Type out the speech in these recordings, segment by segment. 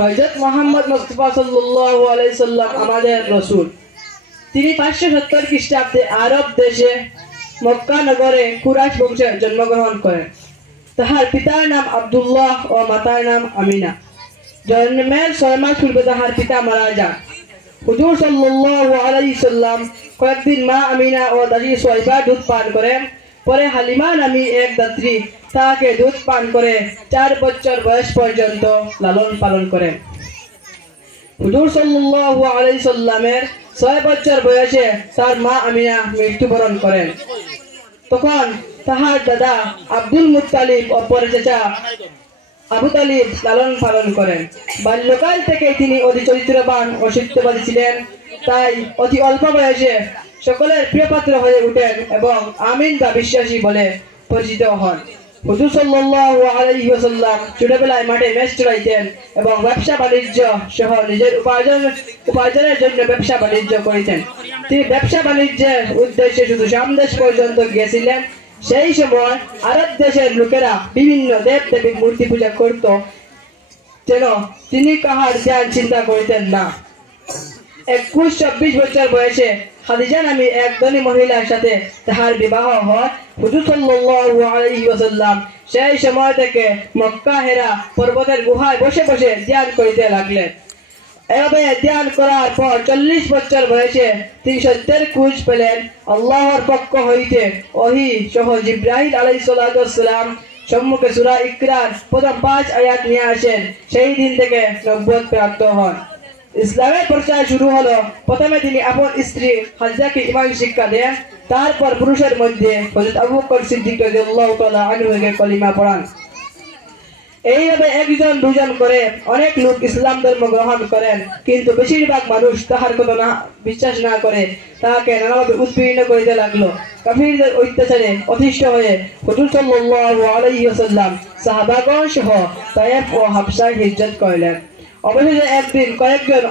হযরত মুহাম্মদ মুস্তাফা সাল্লাল্লাহু আলাইহি সাল্লাম আমাদের রাসূল। তিনি 570 খ্রিস্টাব্দে আরব দেশে মক্কা নগরে কুরাইশ বংশে জন্মগ্রহণ করেন। তাহার পিতার নাম আব্দুল্লাহ ও মাতার নাম আমিনা। জন্মের 6 মাস পূর্বে তাহার পিতা মারা যান। হুজুর সাল্লাল্লাহু আলাইহি সাল্লাম কয়েকদিন মা আমিনা ও দাদি সুয়াইবা দুধ পান করেন। পরে হালিমা নামী এক দাত্রী তাকে দুধ পান করে 4 বছর বয়স পর্যন্ত লালন পালন করেন। হুজুর সাল্লাল্লাহু আলাইহি সাল্লামের 6 বছর বয়সে তার মা আমিনা মৃত্যুবরণ করেন। তখন তাহার দাদা আব্দুল মুত্তালিব ও পরে চাচা আবু তালিব লালন পালন করেন। বাল্যকাল থেকে তিনি অতি চরিত্রবান ও সত্যবাদী ছিলেন, তাই অতি অল্প বয়সে সকলের প্রিয় পাত্র হয়ে উঠেন এবং আমিন বা বিশ্বাসী বলে পরিচিত হন। হুজুর সাল্লাল্লাহু আলাইহি ওয়াসাল্লাম ছোটবেলায় মাঠে মেষ চড়াইতেন এবং ব্যবসা বাণিজ্য সহ নিজের উপার্জনের জন্য ব্যবসা বাণিজ্য করিতেন। তিনি ব্যবসা বাণিজ্যের উদ্দেশ্যে শুধু সামদেশ পর্যন্ত গিয়েছিলেন। সেই সময় আরব দেশের লোকেরা বিভিন্ন দেব দেবীর মূর্তি পূজা করত, যেন তিনি কাহার ধ্যান চিন্তা করিতেন না। 21-24 বছর বয়সে খাদিজা নামী এক ধনী মহিলার সাথে তাহার বিবাহ হয়। হুজুর সাল্লাল্লাহু আলাইহি ওয়াসাল্লাম সেই সময় থেকে মক্কা হেরা পর্বতের গুহায় বসে বসে ধ্যান করিতে লাগলেন। এভাবে ধ্যান করার পর 40 বছর বয়সে তিনি সত্যের খোঁজ পেলেন। আল্লাহর পক্ষ হইতে ওহী সহ জিবরাইল আলাইহিস সালাম সম্মুখে সূরা ইকরার প্রথম 5 আয়াত নিয়ে আসেন। সেই দিন থেকে নবুয়ত প্রাপ্ত হন। ইসলামের প্রচার শুরু হলো। প্রথমে তিনি আপন স্ত্রী হাজরাকে ঈমান শিক্ষা দেন, তারপর পুরুষের মধ্যে হযরত আবু বকর সিদ্দিক রাদিয়াল্লাহু তাআলা আনহুকে কলিমা পড়ান। এইভাবে একজন দুজন করে অনেক লোক ইসলাম ধর্ম গ্রহণ করেন, কিন্তু বেশিরভাগ মানুষ তাহার কথা বিশ্বাস না করে তাহাকে নানাভাবে উৎপীড়ন করিতে লাগলো। কাফিরদের অত্যাচারে অতিষ্ঠ হয়ে হুজুর সাল্লাল্লাহু আলাইহি ওয়াসাল্লাম সাহাবাগণ সহ তায়েফ ও হাবশায় হিজরত করলেন। অবশেষে একদিন কয়েকজন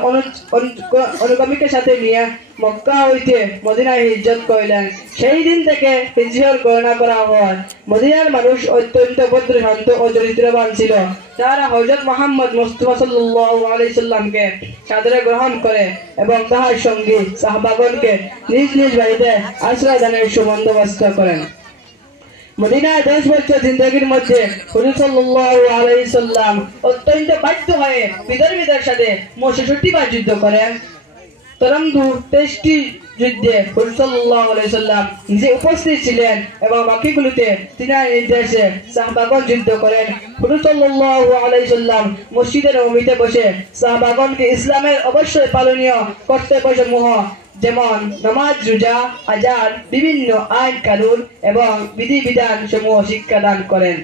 অনুগামীকে সাথে নিয়ে মক্কা হইতে মদিনায় হিজরত করিলেন। সেই দিন থেকে হিজরত গণনা করা হয়। মদিনার মানুষ অত্যন্ত ভদ্র, শান্ত ও চরিত্রবান ছিল। তারা হযরত মুহাম্মদ মুস্তাফা সাল্লাল্লাহু আলাইহি সাল্লামকে সাদরে গ্রহণ করে এবং তাহার সঙ্গী সাহাবাগণকে নিজ নিজ বাড়িতে আশ্রয় দানের সুবন্দোবস্ত করেন। মদিনায় 10 বছর জিন্দেগির মধ্যে হুজুর সাল্লাল্লাহু আলাইহি সাল্লাম অত্যন্ত বাধ্য হয়ে বিধর্মীদের সাথে 66 বার যুদ্ধ করেন। তরঙ্গু 23টি যুদ্ধে হুজুর সাল্লাল্লাহু আলাইহি সাল্লাম নিজে উপস্থিত ছিলেন এবং বাকিগুলোতে তিনার নির্দেশে সাহাবাগণ যুদ্ধ করেন। হুজুর সাল্লাল্লাহু আলাইহি সাল্লাম মসজিদে নববীতে বসে সাহাবাগণকে ইসলামের অবশ্যই পালনীয় কর্তব্যসমূহ যেমন নামাজ, রোজা, আযান, বিভিন্ন আইন কানুন এবং বিধিবিধান সমূহ শিক্ষা দান করেন।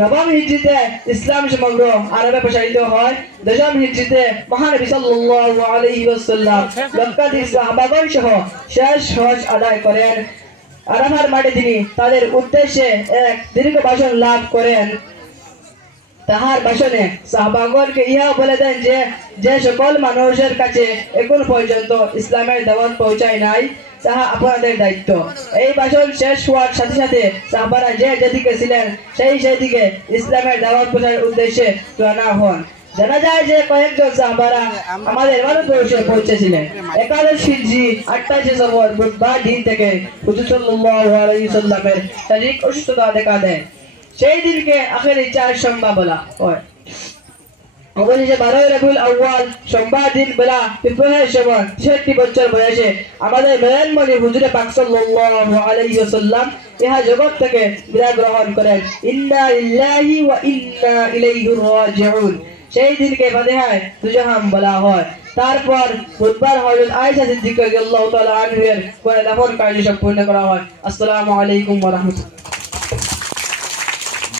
নবম হিজরিতে ইসলাম সমগ্র আরবে প্রসারিত হয়। দশম হিজরিতে মহানবী সাল্লাল্লাহু আলাইহি ওয়াসাল্লাম লক্ষাধিক সাহাবাগণ সহ শেষ হজ আদায় করেন। আরাফার মাঠে তিনি তাদের উদ্দেশ্যে এক দীর্ঘ ভাষণ লাভ করেন। তাহার ভাষণে সাহাবাগণকে ইহা বলে দেন যে যে সকল মানুষের কাছে এখন পর্যন্ত ইসলামের দাওয়াত পৌঁছায় নাই, তাহা আপনাদের দায়িত্ব। এই ভাষণ শেষ হওয়ার সাথে সাথে সাহাবারা যে যেদিকে ছিলেন সেই দিকে ইসলামের দাওয়াত প্রচারের উদ্দেশ্যে রওনা হন। জানা যায় যে কয়েকজন সাহাবারা আমাদের ভারতবর্ষে পৌঁছেছিলেন। 11 হিজরি 28 সফর বুধবার দিন থেকে হুজুর সাল্লাল্লাহু আলাইহি সাল্লামের শারীরিক অসুস্থতা দেখা দেয়। সেই দিনকে আখেরি 4 সোমবার বলা হয়। অবশেষে 12 রবিউল আউয়াল সোমবার দিন বেলা বিপ্লবের সময় 63 বছর বয়সে আমাদের নয়নমণি হুজুরে পাক সাল্লাল্লাহু আলাইহি ওয়াসাল্লাম ইহা জগৎ থেকে বিদায় গ্রহণ করেন। ইন্না লিল্লাহি ওয়া ইন্না ইলাইহি রাজিউন। সেই দিনকে ফাতিহায়ে দুজাহান বলা হয়। তারপর বুধবার হযরত আয়েশা সিদ্দিকা রাদিয়াল্লাহু তাআলা আনহার করে দাফন কার্য সম্পন্ন করা হয়। আসসালামু আলাইকুম ওয়া রাহমাতুল্লাহ।